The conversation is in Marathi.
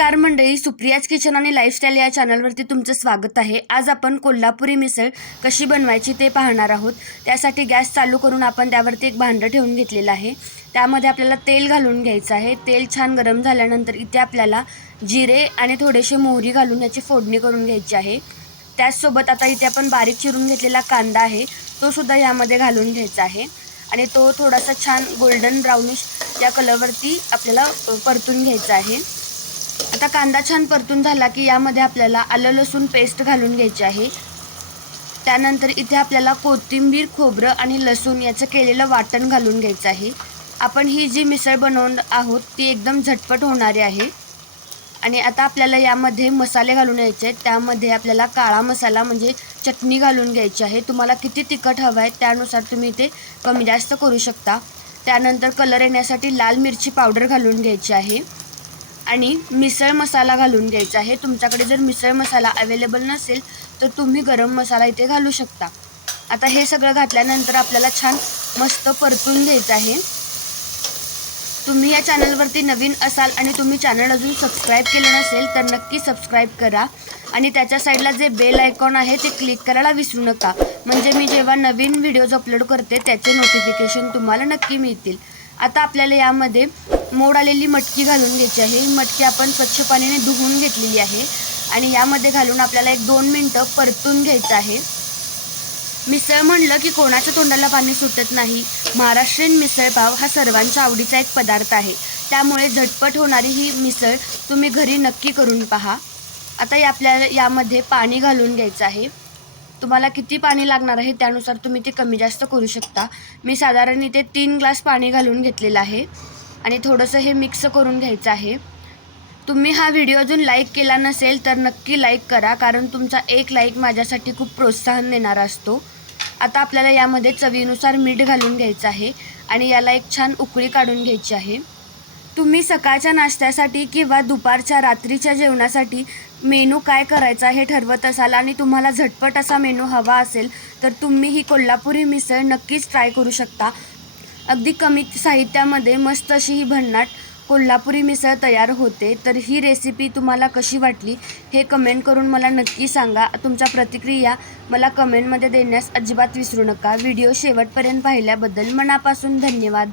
नमस्कार मंडळी सुप्रियाज किचन आणि लाईफस्टाईल या चॅनलवरती तुमचं स्वागत आहे. आज आपण कोल्हापुरी मिसळ कशी बनवायची ते पाहणार आहोत. त्यासाठी गॅस चालू करून आपण त्यावरती एक भांडं ठेवून घेतलेलं आहे. त्यामध्ये आपल्याला तेल घालून घ्यायचं आहे. तेल छान गरम झाल्यानंतर इथे आपल्याला जिरे आणि थोडेसे मोहरी घालून याची फोडणी करून घ्यायची आहे. त्याचसोबत आता इथे आपण बारीक चिरून घेतलेला कांदा आहे तो सुद्धा यामध्ये घालून घ्यायचा आहे. आणि तो थोडासा छान गोल्डन ब्राउनिश या कलरवरती आपल्याला परतून घ्यायचा आहे. आता कांदा छान परतून झाला की यामध्ये आपल्याला आलं लसूण पेस्ट घालून घ्यायची आहे. त्यानंतर इथे आपल्याला कोथिंबीर खोबरं आणि लसूण याचं केलेलं वाटण घालून घ्यायचं आहे. आपण ही जी मिसळ बनवून आहोत ती एकदम झटपट होणारी आहे. आणि आता आपल्याला यामध्ये मसाले घालून घ्यायचे आहेत. त्यामध्ये आपल्याला काळा मसाला म्हणजे चटणी घालून घ्यायची आहे. तुम्हाला किती तिखट हवं आहे त्यानुसार तुम्ही इथे कमी जास्त करू शकता. त्यानंतर कलर येण्यासाठी लाल मिरची पावडर घालून घ्यायची आहे. आणि मिसळ मसाला घालून घ्यायचा आहे. तुमच्याकडे जर मिसळ मसाला अवेलेबल नसेल तर तुम्ही गरम मसाला इथे घालू शकता. आता हे सगळं घातल्यानंतर आपल्याला छान मस्त परतून घ्यायचं आहे. तुम्ही या चॅनलवरती नवीन असाल आणि तुम्ही चॅनल अजून सबस्क्राईब केलं नसेल तर नक्की सबस्क्राईब करा. आणि त्याच्या साईडला जे बेल आयकॉन आहे ते क्लिक करायला विसरू नका. म्हणजे मी जेव्हा नवीन व्हिडिओज अपलोड करते त्याचे नोटिफिकेशन तुम्हाला नक्की मिळतील. आता आपल्याला यामध्ये मोड आलेली मटकी घालून घ्यायची आहे. ही मटकी आपण स्वच्छ पाण्याने धुवून घेतलेली आहे. आणि यामध्ये घालून आपल्याला एक दोन मिनटं परतून घ्यायचं आहे. मिसळ म्हणलं की कोणाच्या तोंडाला पाणी सुटत नाही. महाराष्ट्रीयन मिसळपाव हा सर्वांच्या आवडीचा एक पदार्थ आहे. त्यामुळे झटपट होणारी ही मिसळ तुम्ही घरी नक्की करून पहा. आता या आपल्याला यामध्ये पाणी घालून घ्यायचं आहे. तुम्हाला किती पाणी लागणार आहे त्यानुसार तुम्ही ते कमी जास्त करू शकता. मी साधारण इथे तीन ग्लास पाणी घालून घेतलेलं आहे. आणि थोडंसं हे मिक्स करून घ्यायचं आहे. तुम्ही हा व्हिडिओ अजून लाईक केला नसेल तर नक्की लाईक करा कारण तुमचा एक लाईक माझ्यासाठी खूप प्रोत्साहन देणारा असतो. आता आपल्याला यामध्ये चवीनुसार मीठ घालून घ्यायचं आहे आणि याला एक छान उकळी काढून घ्यायची आहे. तुम्ही सकाळच्या नाश्त्यासाठी किंवा दुपारच्या रात्रीच्या जेवणासाठी मेनू काय करायचा हे ठरवत असाल आणि तुम्हाला झटपट असा मेनू हवा असेल तर तुम्ही ही कोल्हापुरी मिसळ नक्कीच ट्राय करू शकता. अगदी कमी साहित्यामध्ये मस्त अशी ही भन्नाट कोल्हापुरी मिसळ तयार होते. तर ही रेसिपी तुम्हाला कशी वाटली हे कमेंट करून मला नक्की सांगा. तुमच्या प्रतिक्रिया मला कमेंटमध्ये देण्यास अजिबात विसरू नका. व्हिडिओ शेवटपर्यंत पाहिल्याबद्दल मनापासून धन्यवाद.